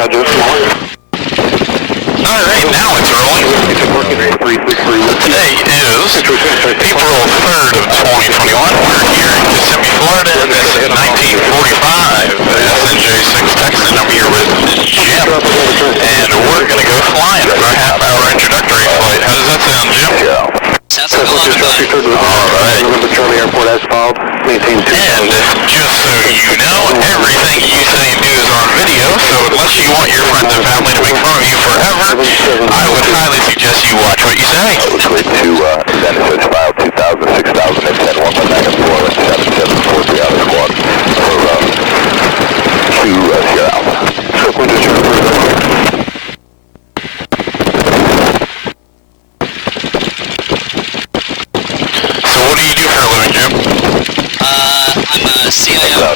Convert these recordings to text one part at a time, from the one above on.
Alright, now it's rolling. Today is April 3rd of 2021. We're here in Kissimmee, Florida, and this is 1945 SNJ-6 Texan. I'm here with Jim, and we're going to go flying for a half-hour introductory flight. How does that sound, Jim? Sounds like a lot of fun. Alright. Charlie Airport asphalt, maintain 2. And just so you know, everything you say and do is on video, so unless you want your friends and family to make fun of you forever, I would highly suggest you watch what you say. Switch to Genesis file 2000, 6000, and 10, 1 back and 4, and 7743 out of squad for 2 Sierra Alpha. Slip window charter. So what do you do for a living, Jim? I'm a CIO.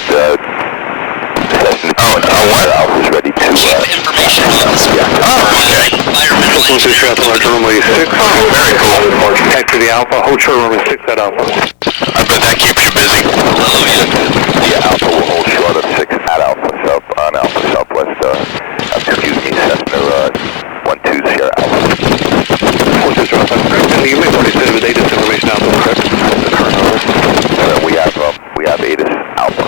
What? Alpha's ready to Chief Information Officer. Oh, okay. Environmental engineering. Very cool. Taxi the Alpha, hold short runway 6 at Alpha. I bet that keeps you busy. Oh, yeah. Yeah, Alpha will hold short of 6 at Alpha, on Alpha Southwest, excuse me, Cessna 12 Sierra Alpha. You may have already said it was ATIS information Alpha, correct? The current number. We have ATIS Alpha.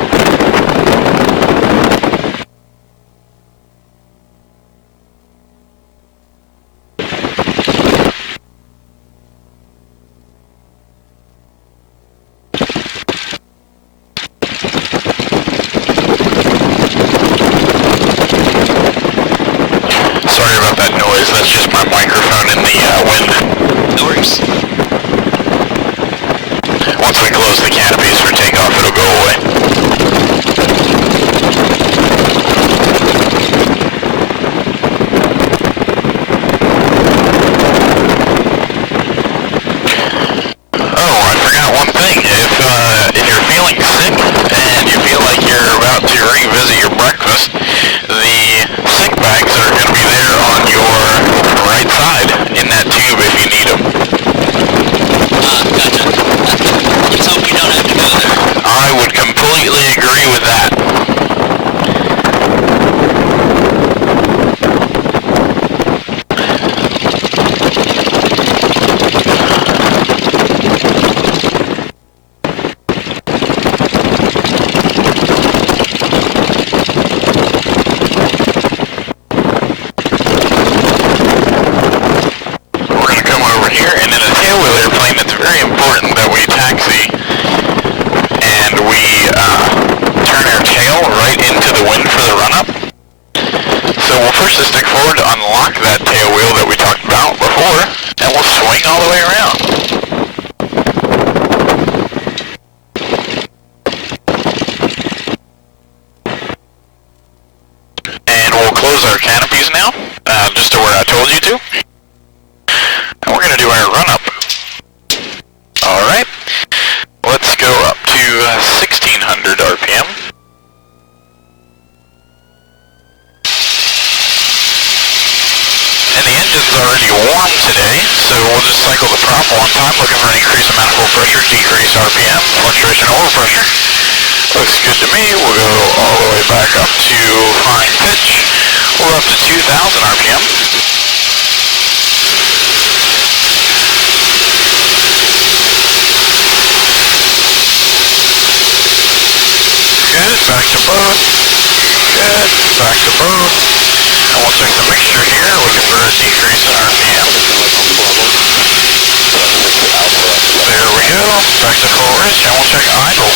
Sorry about that noise, that's just my microphone in the wind. No worries. Once we close the canopies for takeoff, it'll go away. Oh, I forgot one thing. If you're feeling sick and you feel like you're about to revisit your breakfast, the sick bags are going to be there on your right side in that tube if you need them. Gotcha. Let's hope we don't have to go there. I would completely agree with that. We're going to come over here, and in a tailwheel airplane, it's very important that we taxi and we turn our tail right into the wind for the run-up. So we'll push the stick forward to unlock that tail wheel that we talked about before, and we'll swing all the way around. And we'll close our canopies now, just to where I told you to. And we're going to do our run-up. Alright, let's go up to 1600 RPM. And the engine's already warm today, so we'll just cycle the prop one time, looking for an increase in manifold pressure, decrease RPM, fluctuation overpressure. Looks good to me. We'll go all the way back up to fine pitch. We're up to 2000 RPM. Good, back to both. Good, back to both. And we'll check the mixture here, looking for a decrease in RPM. There we go, back to full rich, and we'll check idle.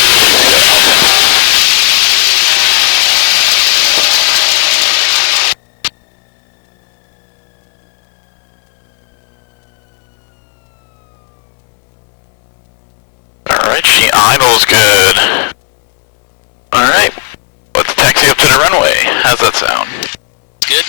Alright, she idles good. Alright, let's taxi up to the runway. How's that sound? Good.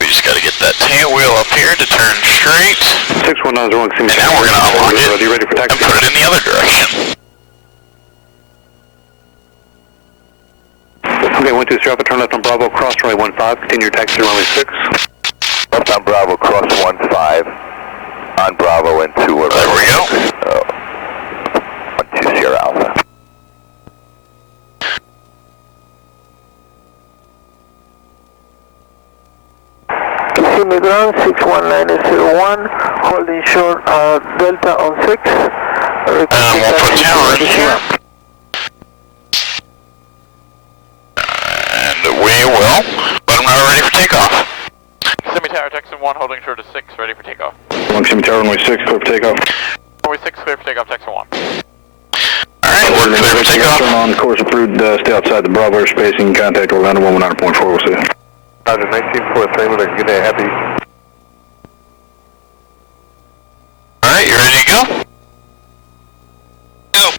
We just gotta get that tail wheel up here to turn straight. 6190, And now we're gonna unlock it Are you ready for and taxi? put it in the other direction. Okay, 12 Alpha, turn left on Bravo, cross runway 15, continue your taxi to runway 6. Left on Bravo, cross 15, on Bravo and 2. There we go. Delta on 6. We'll put tower in here. And we will let them know ready for takeoff. Semi-tower Texan 1 holding short of 6, ready for takeoff. 1 Semi-tower, runway 6, clear for takeoff. Runway 6, clear for takeoff, Texan 1. Alright, we're clear for takeoff. Turn on course approved, stay outside the Bravo airspace. You can contact Orlando 119.4, we'll see you. Roger, 1943 with a good day, happy. Alright, you ready to go? Go.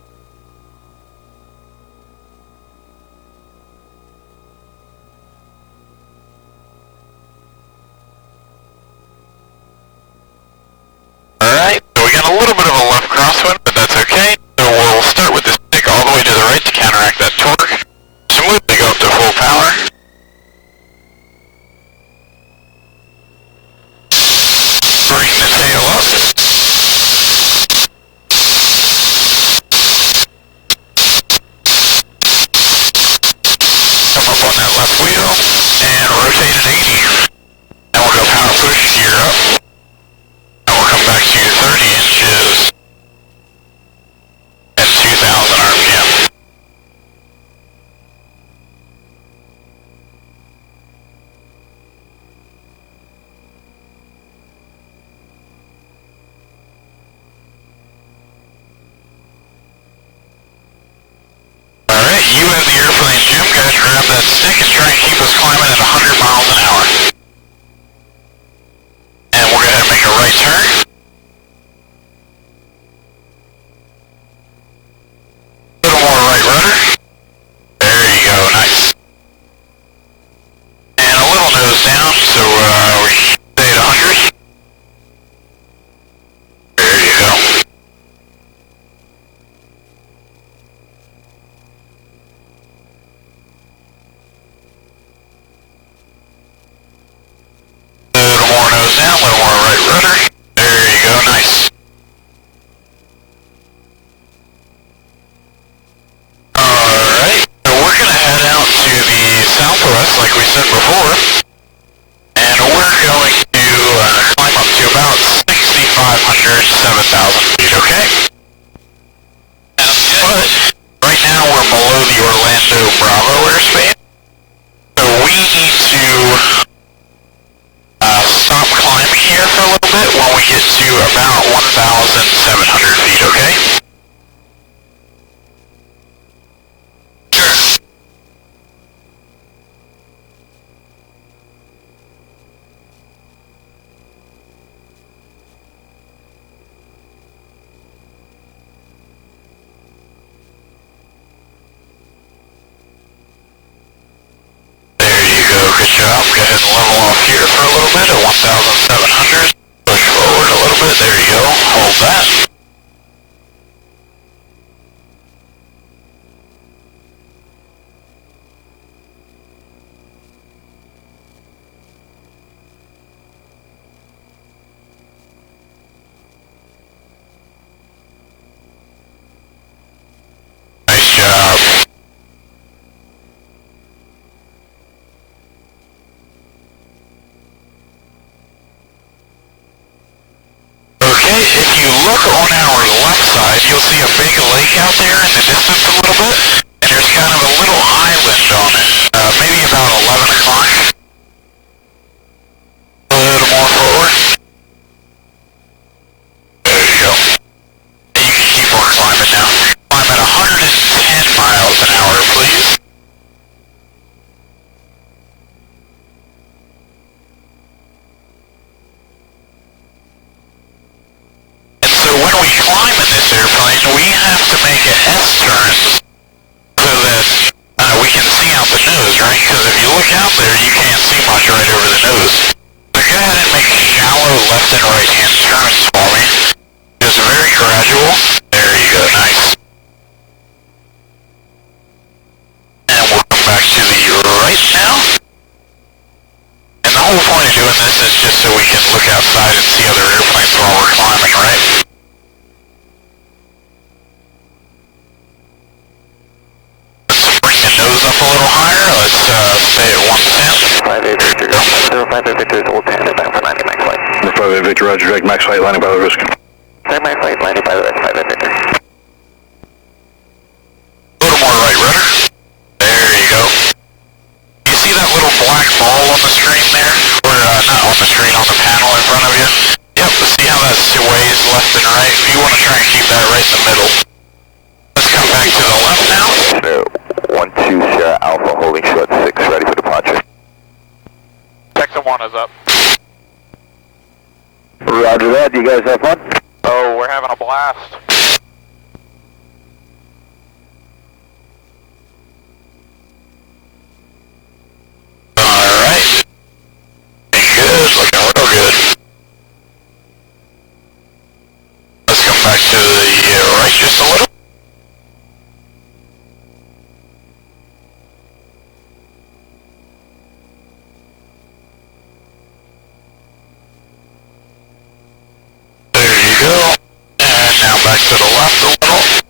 Alright, so we got a little bit of a left crosswind, but that's okay. So we'll start with this stick all the way to the right to counteract that torque. Smoothly go up to full power. Bring the tail up. Come up on that left wheel and rotate at 80. Now we'll go power push, gear up. And we'll come back to 30 inches at 2,000 RPM. Alright, you have the airplane, Jim. Guys, grab that stick and try and keep us climbing at 100 miles an hour. And we'll go ahead and make a right turn. A little more right rudder. There you go, nice. And a little nose down, so we stay at 100. There you go. A little more nose down, a little more right rudder. There you go, nice. Alright, so we're going to head out to the southwest like we said before. And we're going to climb up to about 6,500, 7,000 feet, okay? But right now we're below the Orlando Bravo airspace. So we need to stop climbing here for a little bit when we get to about 1,700 feet, okay? Sure. There you go, good job. Go ahead and level off here for a little bit at 1,700. Push forward a little bit, there you go. Hold that. Nice job. Okay, if you look on our left side, you'll see a big lake out there in the distance a little bit, and there's kind of a little island on it, maybe about 11 o'clock. A little more forward. There you go. And you can keep on climbing now. Climb at 110 miles an hour, please. And so when we climb in this airplane, we have to make an S-turn so that we can see out the nose, right? Because if you look out there, you can't see much right over the nose. So go ahead and make shallow left and right hand turns for me. Just very gradual. There you go, nice. And we'll come back to the right now. And the whole point of doing this is just so we can look outside and see other airplanes while we're climbing, right? Let's bring the nose up a little higher. Let's stay at 110. 58 Victor, go. 05 Victor is old 10 and back for 90 max flight. 58 Victor, roger, direct max flight, landing by the risk. Direct max flight, landing by the right 500. A little more right rudder. There you go. You see that little black ball on the screen there? Or not on the screen, on the panel in front of you? Yep, see how that sways left and right? You want to try and keep that right in the middle. Let's come back to the left now. No, 12 Sierra Alpha holding short 6, ready for departure. Texan 1 is up. Roger that. You guys have fun? Oh, we're having a blast. Alright. Good, looking real good. Let's come back to the right just a little. There you go. And now back to the left a little.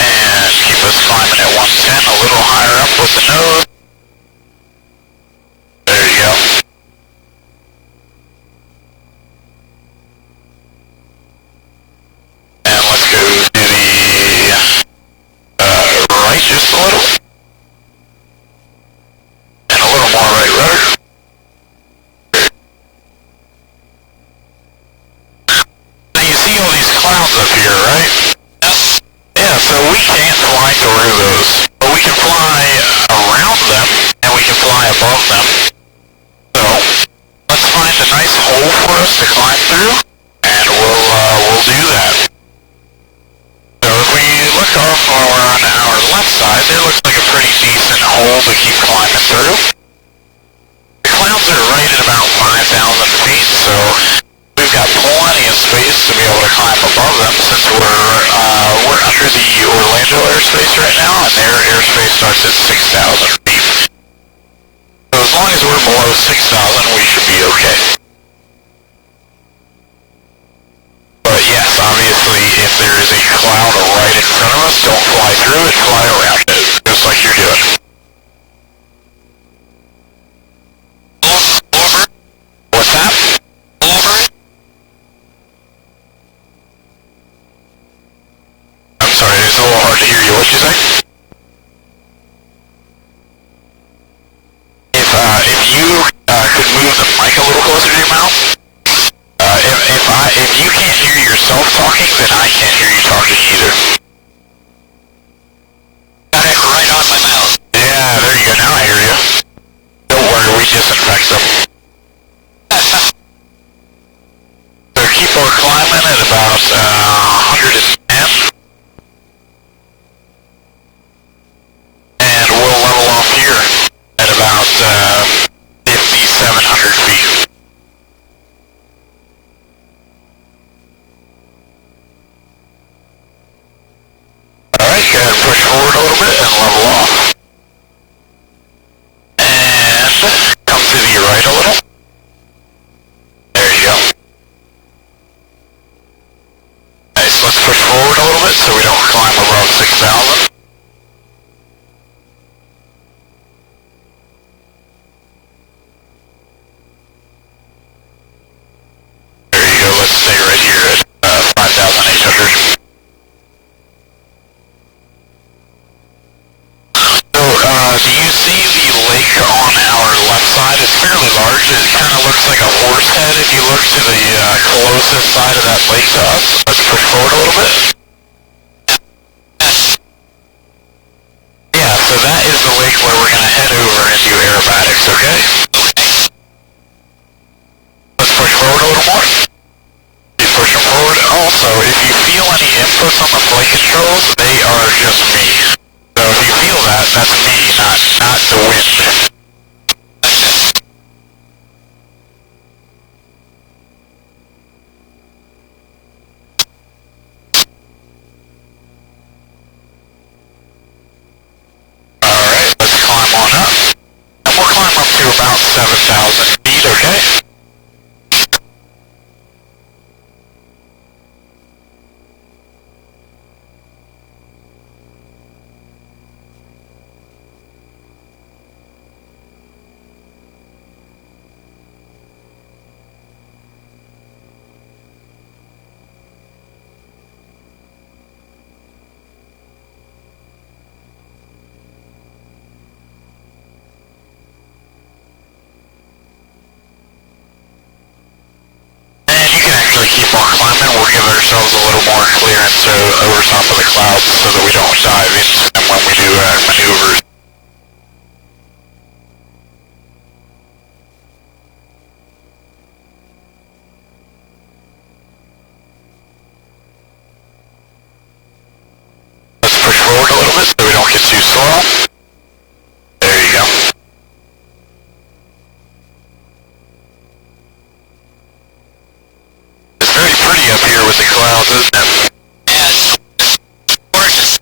And keep us climbing at 110, a little higher up with the nose. There you go. And let's go to the right just a little. And a little more right rudder. Now you see all these clouds up here, right? Yeah, so we can't fly through those, but we can fly around them, and we can fly above them. So, let's find a nice hole for us to climb through, and we'll do that. So if we look off over on our left side, there looks like a pretty decent hole to keep climbing through. The clouds are right at about 5,000 feet, so we've got plenty of space to be able to climb above them since we're under the Orlando airspace right now, and their airspace starts at 6,000 feet. So as long as we're below 6,000, we should be okay. But yes, obviously, if there is a cloud right in front of us, don't fly through it, fly around it, just like you're doing. Warbird? What's that? Warbird? I'm sorry, it's a little hard to hear you. What'd you say? If you could move the mic a little closer to your mouth. If you can't hear yourself talking, then I can't hear you talking either. Got it right on my mouth. Yeah, there you go. Now I hear you. Don't worry, we disinfect them. So keep on climbing at about 110. And we'll level off here at about 5,700 feet. Alright, go ahead and push forward a little bit and level off. And come to the right a little. There you go. Nice, let's push forward a little bit so we don't climb above 6,000. There you go, let's stay right here at 5,800. Do you see the lake on our left side? It's fairly large. It kind of looks like a horse head if you look to the closest side of that lake to us. Let's push forward a little bit. Yeah, so that is the lake where we're going to head over and do aerobatics, okay? Let's push forward a little more. Keep pushing forward. Also, if you feel any inputs on the flight controls, they are just me. So if you feel that, that's me, not the wind. Alright, let's climb on up. And we'll climb up to about 7,000 feet, okay? then we'll give ourselves a little more clearance over top of the clouds so that we don't dive into them when we do maneuvers. Let's push forward a little bit so we don't get too slow. There you go. It's very pretty up here with the clouds, isn't it? Yeah, it's gorgeous.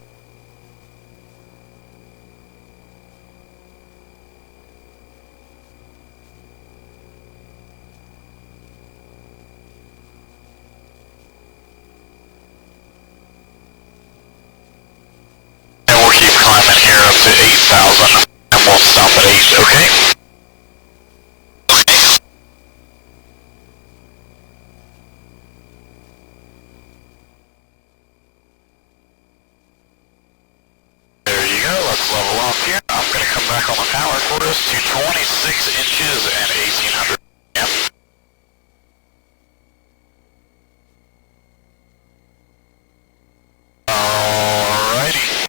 And we'll keep climbing here up to 8,000, and we'll stop at 8, okay? There you go, let's level off here. I'm going to come back on the power for us to 26 inches and 1,800 amp. Alrighty.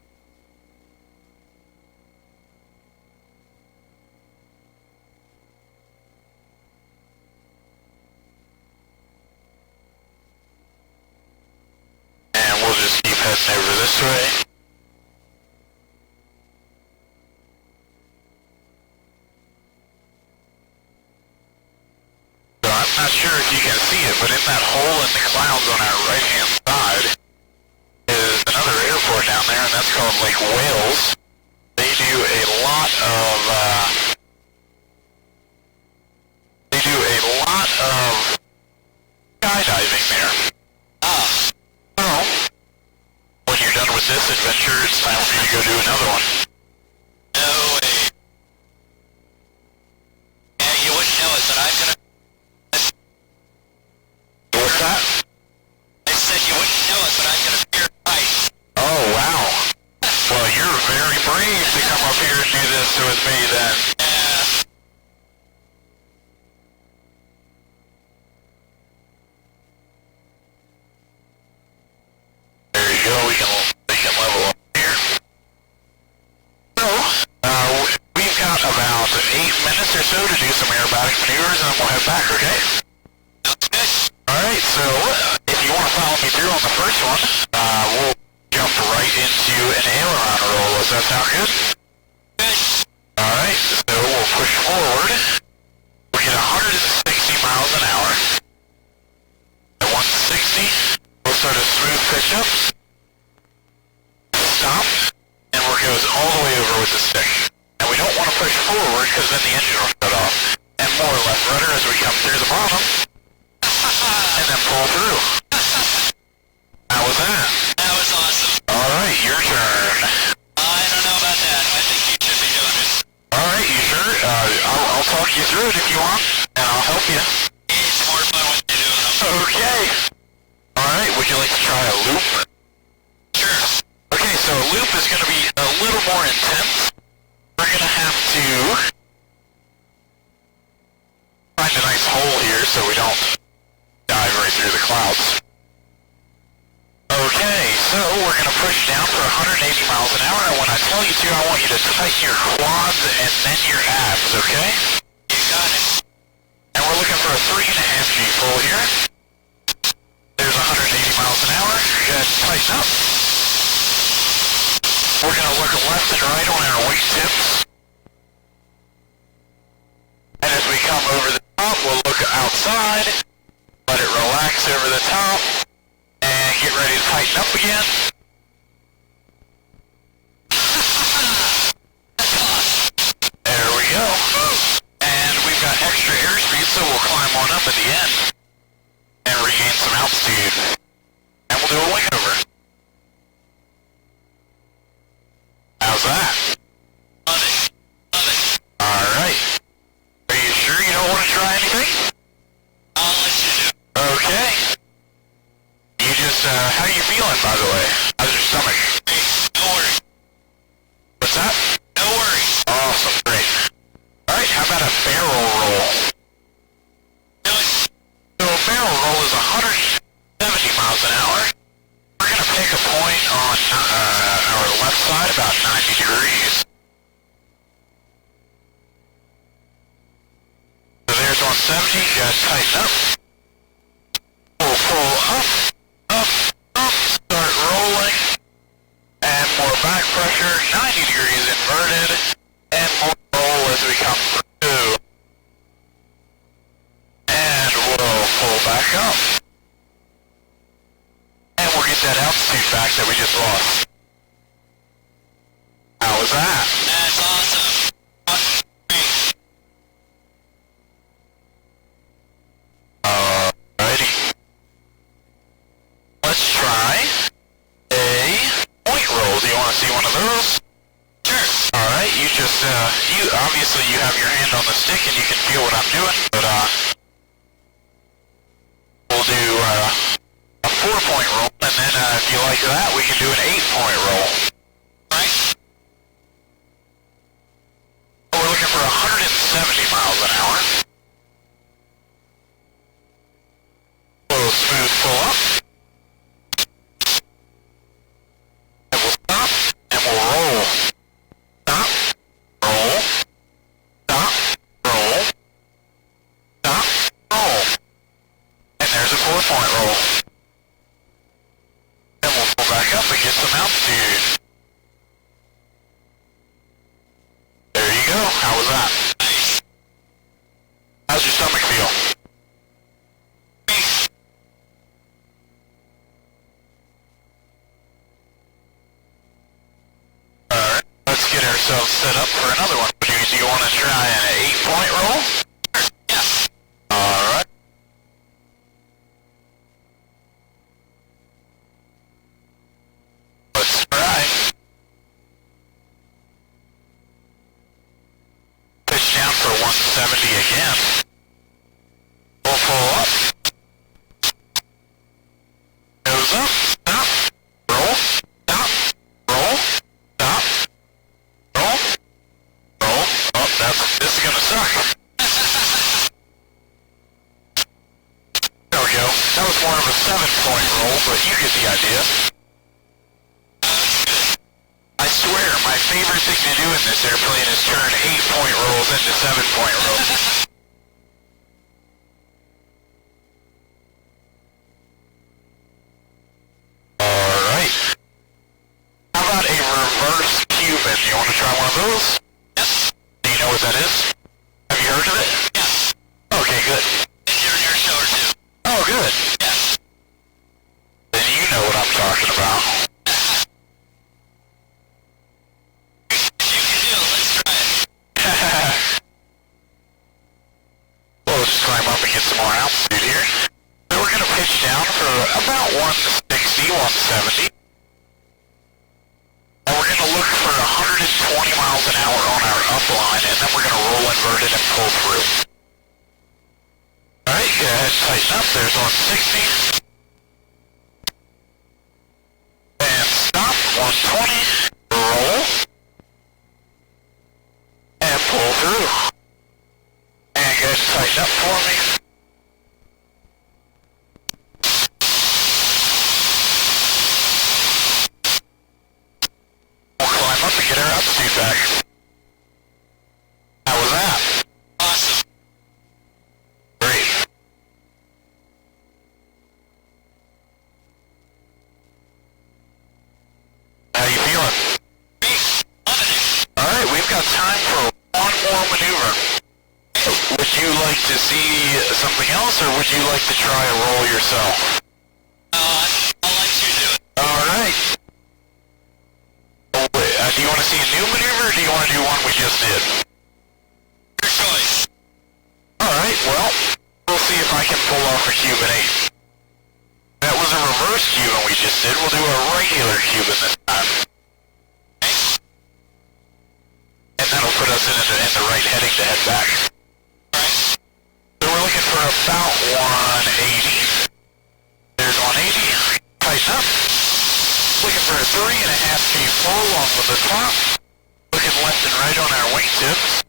And we'll just keep heading over this way. So I'm not sure if you can see it, but in that hole in the clouds on our right-hand side is another airport down there, and that's called Lake Wales. They do a lot of skydiving there. So when you're done with this adventure, it's time for you to go do another one. No way. Yeah, you wouldn't know it, but I'm gonna... What's that? I said you wouldn't know it, but I'm gonna fear heights. Oh, wow. Well, you're very brave to come up here and do this with me then. Yeah. There you go, we can level up here. So, we've got about 8 minutes or so to do some aerobatic maneuvers and then we'll head back, okay? Alright, so if you want to follow me through on the first one, we'll jump right into an aileron roll. Does that sound good? Alright, so we'll push forward. We'll get 160 miles an hour. At 160, we'll start a smooth pitch up. Stop, and we'll goes all the way over with the stick. And we don't want to push forward because then the engine will shut off. And more left rudder as we come through the bottom. And then pull through. How was that? That was awesome. Alright, your turn. I don't know about that. I think you should be doing this. Alright, you sure? I'll talk you through it if you want, and I'll help you. It's more fun when you're doing them. Okay. Alright, would you like to try a loop? Sure. Okay, so a loop is going to be a little more intense. We're going to have to find a nice hole here so we don't dive right through the clouds. Okay, so we're going to push down for 180 miles an hour, and when I tell you to, I want you to tighten your quads and then your abs, okay? You got it. And we're looking for a 3.5 G full here. There's 180 miles an hour. Go ahead and tighten up. We're going to look left and right on our wingtips. And as we come over the top, we'll look outside. Let it relax over the top. And get ready to tighten up again. There we go. And we've got extra airspeed, so we'll climb on up at the end. And regain some altitude. And we'll do a wing over. How's that? Love it. Love it. Alright. Are you sure you don't want to try anything? I'll let you do. Okay. You just, how you feeling, by the way? How's your stomach? Hey, no worries. What's that? No worries. Awesome, great. Alright, how about a barrel roll? Do it. So a barrel roll is 170 170, gotta tighten up. Pull up, start rolling. And more back pressure, 90 degrees inverted. And more roll as we come through. And we'll pull back up. And we'll get that altitude back that we just lost. How was that? That's awesome. Alrighty. Let's try a point roll. Do you want to see one of those? Sure. Alright, you just, obviously you have your hand on the stick and you can feel what I'm doing, but, we'll do, a 4-point roll, and then, if you like that, we can do an 8-point roll. Right. We're looking for 170 miles an hour. A little smooth pull up. And we'll stop, and we'll roll. Stop, roll, stop, roll, stop, roll. And there's a 4-point roll. Then we'll pull back up and get some altitude. There you go. How was that? How's your stomach feel? Alright, let's get ourselves set up for another one. Do you want to try an 8-point roll? Yeah. Alright. Let's try. Pitch down for 170 again. We'll pull up. Nose up. Stop. Roll. Stop. Roll. Stop. Roll. Roll. Oh, this is gonna suck. There we go. That was more of a 7-point roll, but you get the idea. I swear, my favorite thing to do in this airplane is turn 8-point rolls into 7-point rolls. Alright. How about a reverse Cuban? You want to try one of those? Yes. Do you know what that is? Have you heard of it? Yes. Okay, good. Been here in your show or two. Oh, good. Yes. Then you know what I'm talking about. If you can do it, let's try it. We'll just climb up and get some more altitude here. So we're going to pitch down for about 160, 170. And we're going to look for 120 miles an hour on our upline, and then we're going to roll inverted and pull through. Alright, go ahead, tighten up. There's 160. And stop, 120. Roll. And pull through. And go ahead and tighten up for me. We'll climb up and get our altitude back. How was that? Awesome. Great. How you feeling? Loving it. Alright, we've got time for one more maneuver. Would you like to see something else, or would you like to try a roll yourself? I'll let you do it. Alright. Do you want to see a new maneuver, or do you want to do one we just did? Your choice. Alright, well, we'll see if I can pull off a Cuban 8. That was a reverse Cuban we just did. We'll do a regular Cuban this time. And that'll put us in the right heading to head back. So we're looking for about 180. There's 180. Tighten up. Looking for a 3.5 feet full off of the top. Looking left and right on our wingtips.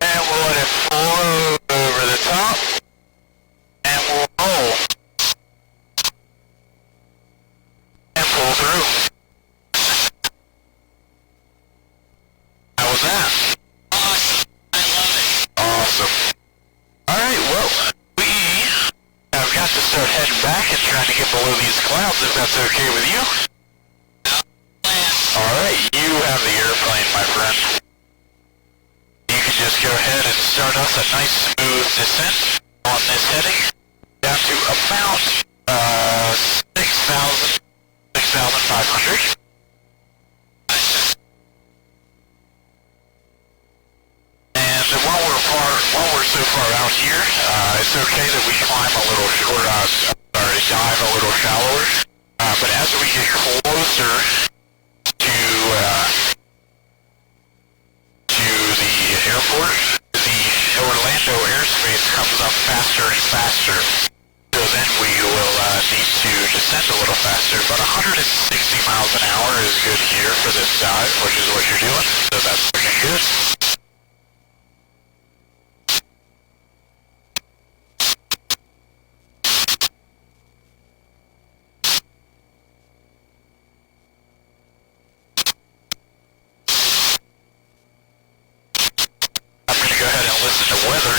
And we'll let it float over the top. And we'll roll. And pull through. How was that? Awesome. I start heading back and trying to get below these clouds if that's okay with you. Alright, you have the airplane, my friend. You can just go ahead and start us a nice smooth descent on this heading down to about 6,500. And while we're so far out here, it's okay that we climb a little, dive a little shallower. But as we get closer to the airport, the Orlando airspace comes up faster and faster. So then we will need to descend a little faster. But 160 miles an hour is good here for this dive, which is what you're doing. So that's looking good. Go ahead and listen to weather.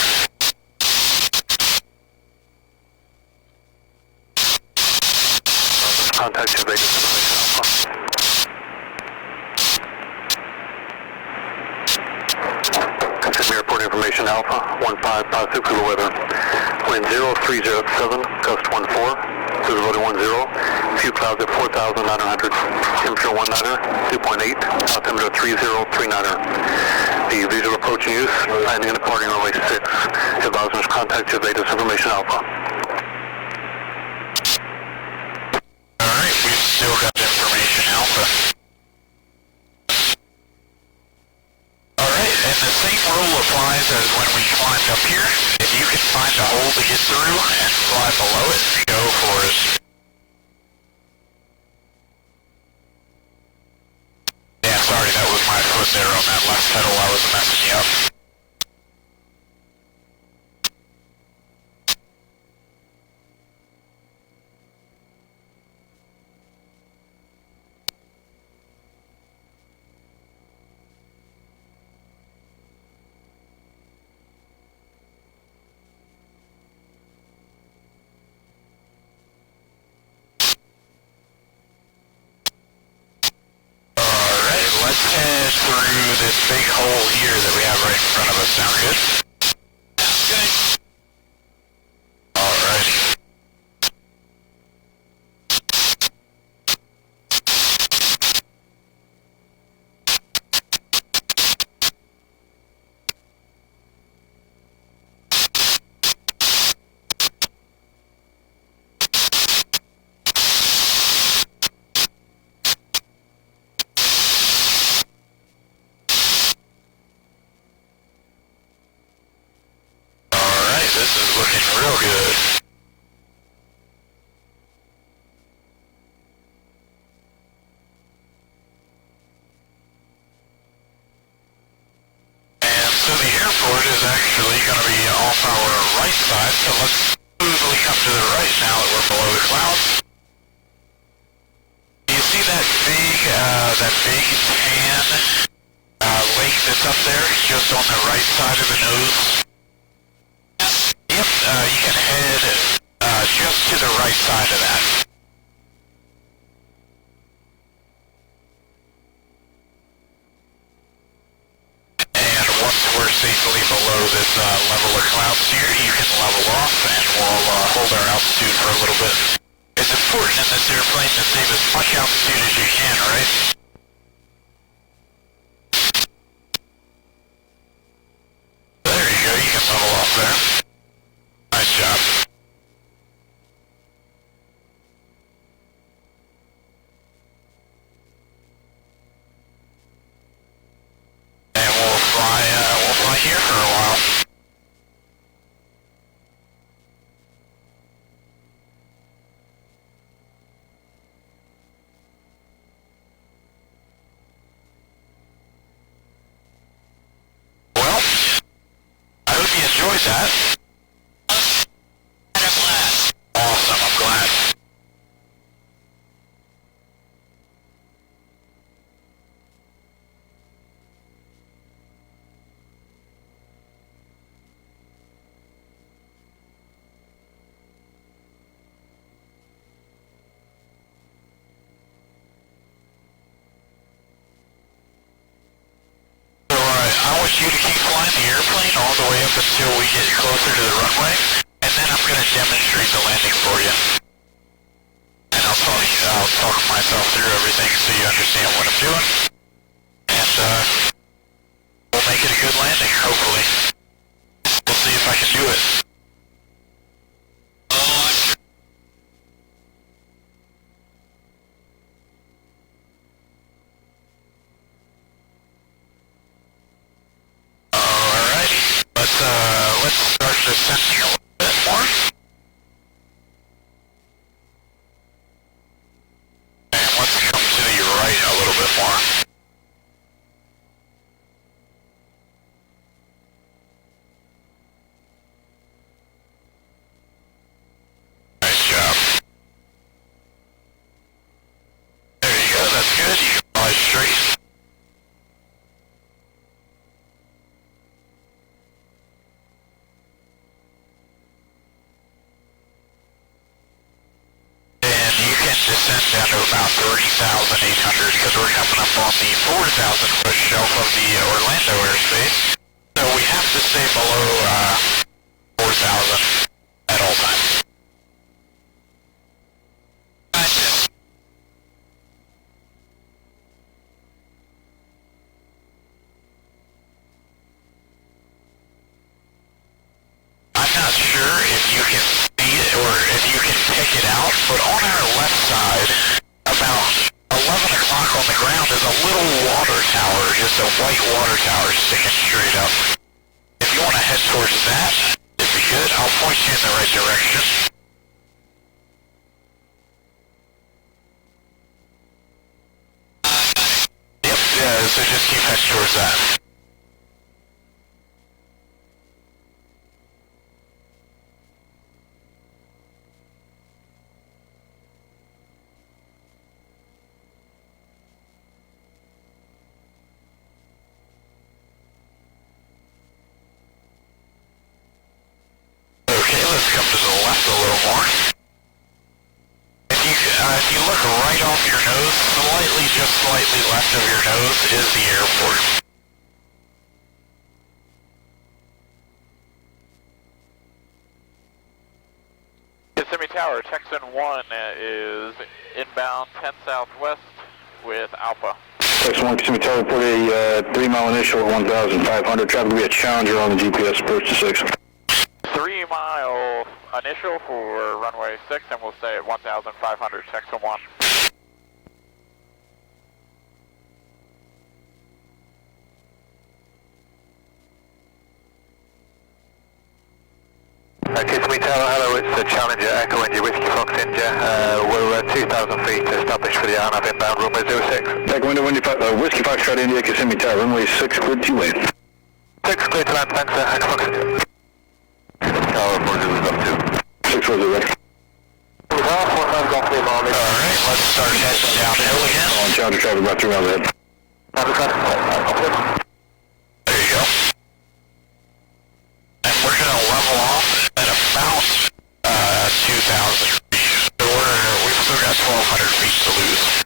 Contact your Vegas information Alpha. Confirm airport information Alpha, 1556 for the weather. Wind 0307, gust 14, visibility 10, few clouds at 4,900, temperature 19er, 2.8, altimeter 3039er. The visual approach in use, landing and departing runway 6. Advisors contact your Vegas information Alpha. Alright, we've still got information Alpha. Alright, and the same rule applies as when we climbed up here. If you can find a hole to get through and fly below it, go for it. Yeah, sorry, that was my foot there on that left pedal. I was messing you up. Let's head through this big hole here that we have right in front of us. Sound good? Good. Alrighty. This is looking real good. And so the airport is actually going to be off our right side, so let's smoothly come to the right now that we're below the clouds. Do you see that big tan lake that's up there, just on the right side of the nose? Yep, you can head just to the right side of that. And once we're safely below this level of clouds here, you can level off and we'll hold our altitude for a little bit. It's important in this airplane to save as much altitude as you can, right? There you go, you can level off there. Nice job. And we'll fly here for a while. Well, I hope you enjoyed that. Had a blast. Awesome, I'm glad. I want you to keep flying the airplane all the way up until we get closer to the runway, and then I'm going to demonstrate the landing for you. And I'll talk myself through everything so you understand what I'm doing. And we'll make it a good landing, hopefully. We'll see if I can do it. Let's start descending a little bit more. And let's come to the right a little bit more. Nice job. There you go, that's good. You can fly straight. Descend down to about 3,800 because we're coming up on the 4,000 foot shelf of the Orlando airspace. So we have to stay below 4,000 at all times. I'm not sure if you can see it or if you can pick it out, but on our left side, about 11 o'clock on the ground is a little water tower, just a white water tower sticking straight up. If you want to head towards that, it'd be good. I'll point you in the right direction. Yep, so just keep heading towards that. Come to the left a little more. If you look right off your nose, just slightly left of your nose is the airport. Kissimmee Tower, Texan 1 is inbound 10 southwest with Alpha. Texan 1, Kissimmee Tower, report a 3-mile initial at 1,500. Traffic will be a Challenger on the GPS approach to 6. 3-mile initial for runway 6, and we'll stay at 1,500, Texan 1. Kissimmee Tower, hello, it's the Challenger, Echo India, Whiskey Fox India. We're 2,000 feet established for the RNAV inbound, runway 06. Echo India, Whiskey Fox India, Kissimmee Tower, runway 6, cleared to land. 6, clear to land, thanks, Echo Fox India. Tower, 40 is up 2. 6 was ready. Alright, let's start heading downhill again. On Challenger traffic, about 3 miles ahead. There you go. And we're going to level off at about 2,000 feet. So we've still got 1,200 feet to lose.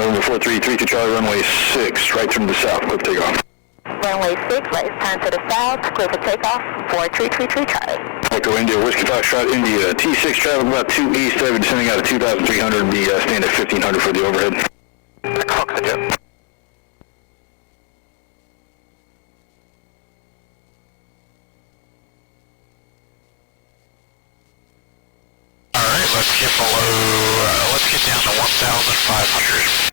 November 433 to Charlie, runway 6, right turn to the south, quick takeoff. Runway 6, right turn to the south, clear for takeoff, 4333 Charlie. Echo India, Whiskey Foxtrot India, T-6 traffic about 2 east, descending out of 2,300, be staying at 1,500 for the overhead. Fox India. Alright, let's get below, let's get down to 1,500.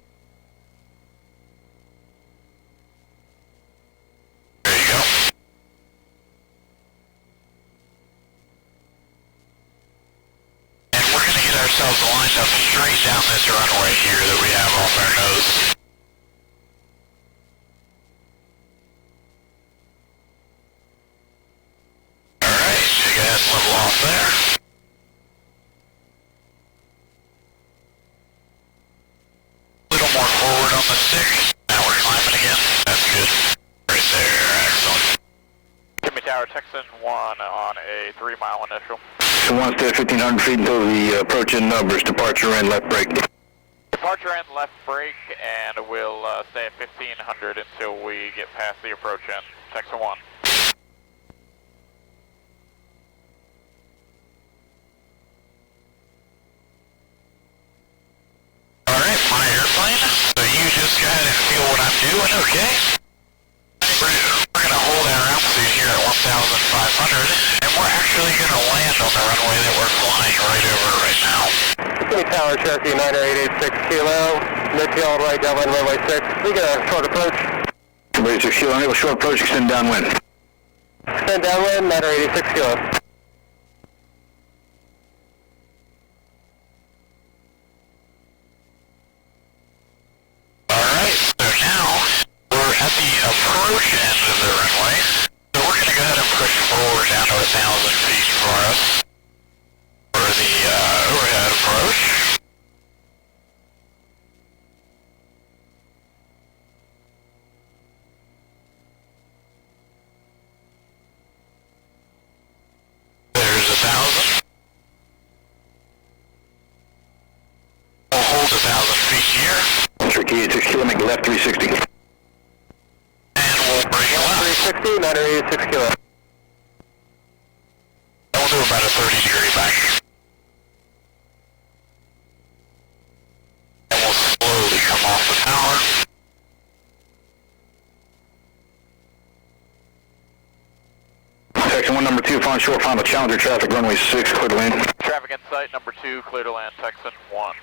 There you go. And we're going to get ourselves lined up straight down this runway here that we have off our nose. Alright, you go ahead and level off there. A little more forward on the stick. Now we're climbing again. That's good. Right there, excellent. Give me Tower Texan 1 on a 3-mile initial. So 1 stay at 1,500 feet until the approach in numbers. Departure and left brake. Departure and left brake, and we'll stay at 1,500 until we get past the approach end. Texan 1. Alright, my airplane. So you just go ahead and feel what I'm doing, okay? We're going to hold our altitude here at 1,500, and we're actually going to land on the runway that we're flying right over right now. Give me Tower Cherokee 9886 Kilo, mid-tail right downwind runway 6. We get a short approach. Runway 6 Kilo, enable short approach, extend downwind. Extend downwind, 9886 Kilo. Alright, so now we're at the approach end of the runway. So we're going to go ahead and push forward down to 1,000 feet for us for the overhead approach. There's 1,000. We'll hold 1,000 feet here. Cherokee 86 Kilo, make left 360. And we'll bring it left. 360, 9886 Kilo. And we'll do about a 30-degree bank. And we'll slowly come off the tower. Texan 1, number 2, find short final Challenger traffic, runway 6, clear to land. Traffic in sight, number 2, clear to land, Texan 1.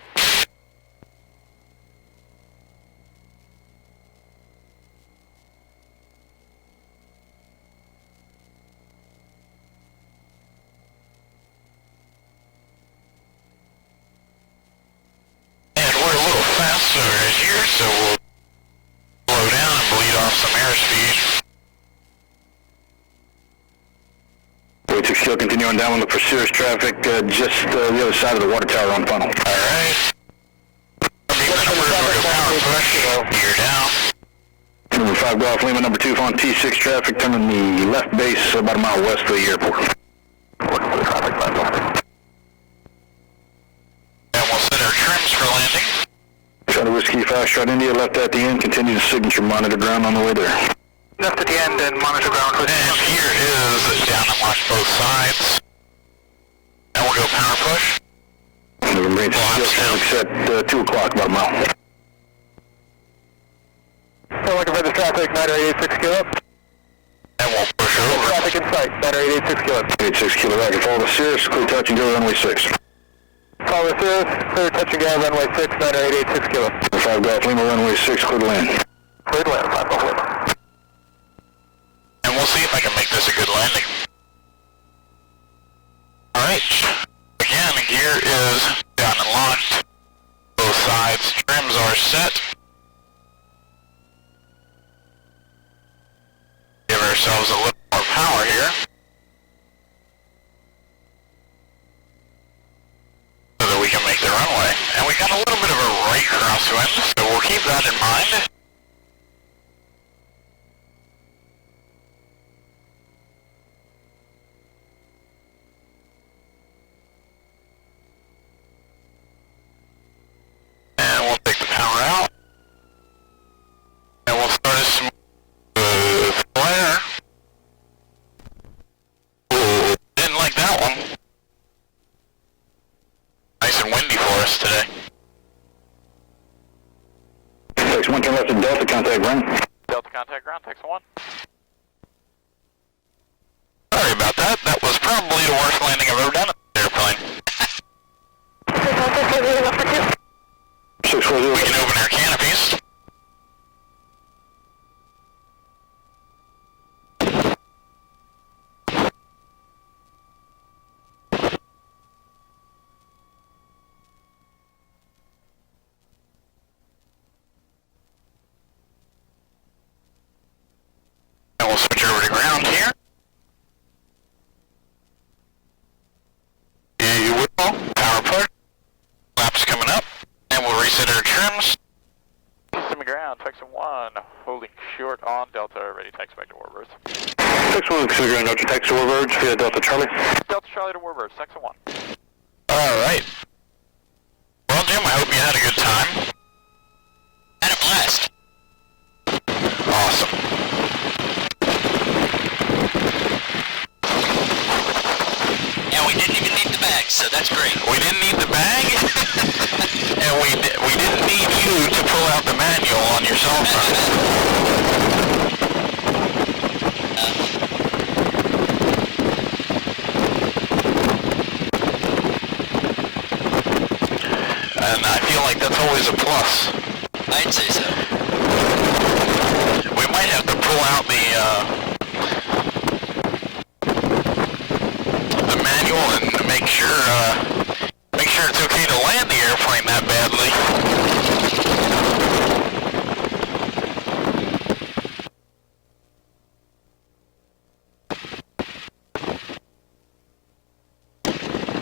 And we're a little faster right here, so we'll slow down and bleed off some airspeed. Runway 6 Kilo, continue on downwind, look for serious traffic, just the other side of the water tower on funnel. Alright. We'll go power push. Gear down. Number 5 Golf Lima, number 2, on T-6 traffic, turning the left base about a mile west of the airport. Looking for the traffic line. And we'll set our trims for landing. Charlie Whiskey, fast shot India, left at the end, continue the signature, monitor ground on the way there. Left at the end and monitor ground. And here is down and watch both sides. And we'll go power push. November 8th, traffic set 2 o'clock, about a mile. Still looking for the traffic, 9886 Kilo. And we'll push over. Traffic in sight, 9886 Kilo. 86 Kilo, back and follow the Cirrus, clear touch and go runway 6. Follow the Cirrus, clear touch and go, runway 6, 9886 Kilo. 5 Golf Lima, runway 6, clear to land. Clear to land, 5 Golf Lima. And we'll see if I can make this a good landing. Alright. Again, gear is down and locked. Both sides. Trims are set. Give ourselves a little more power here. So that we can make the runway. And we got a little bit of a right crosswind, so we'll keep that in mind. And we'll take the power out. And we'll start a smooth flare. Ooh, didn't like that one. Nice and windy for us today. Text 1, turn left at Delta, contact ground. Delta contact ground, Texan 1. Sorry about that. That was probably the worst landing I've ever done on an airplane. 640. We can open our canopies. we'll switch over to ground here. You will. Power push. Flaps coming up. And we'll reset our trims. Semi-ground, Texan 1, holding short on Delta, ready to taxi back to Warbird. Texan 1, Semi-ground, Delta taxi to Warbird via Delta Charlie. Delta Charlie to Warbird, Texan 1. Alright. Well, Jim, I hope you had a good time. Had a blast. Awesome. And we didn't even need the bag, so that's great. We didn't need the bag, and we didn't need you to pull out the manual on your cell phone. And I feel like that's always a plus. I'd say so. We might have to pull out the manual and make sure it's okay to land the airplane that badly.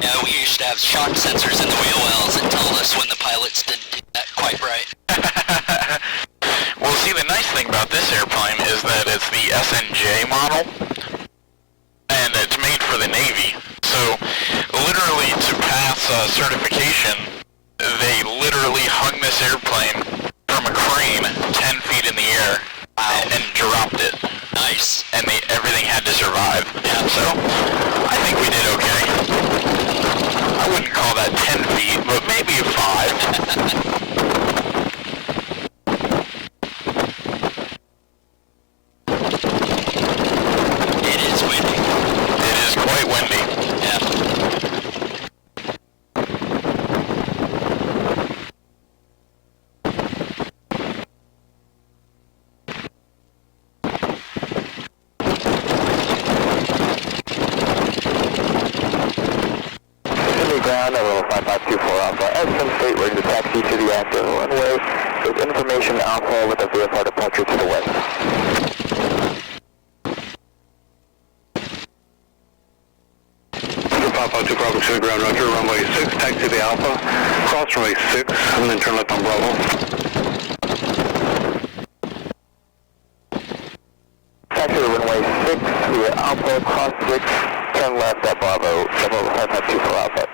Yeah, we used to have shock sensors in the wheel wells that told us when the pilots didn't do that quite right. Well, see, the nice thing about this airplane is that it's the SNJ model, and it's made for the Navy. So, literally, to pass certification, they literally hung this airplane from a crane 10 feet in the air. Wow. And dropped it. Nice. And everything had to survive. Yeah, so I think we did okay. I wouldn't call that 10 feet, but maybe 5. It is windy. It is quite windy. Yeah. Ground at level 5524 Alpha, SM State ready to taxi to the active runway with information Alpha with a VFR departure to the west. 552 Bravo, Semi ground, Roger, runway 6, taxi the Alpha, cross runway 6, and then turn left on Bravo. Taxi to runway 6 via Alpha, cross 6, turn left at Bravo, level 5524 Alpha.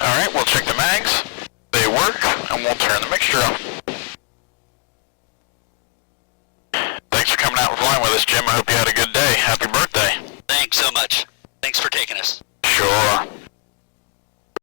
Alright, we'll check the mags. They work, and we'll turn the mixture off. Thanks for coming out and flying with us, Jim. I hope you had a good day. Happy birthday.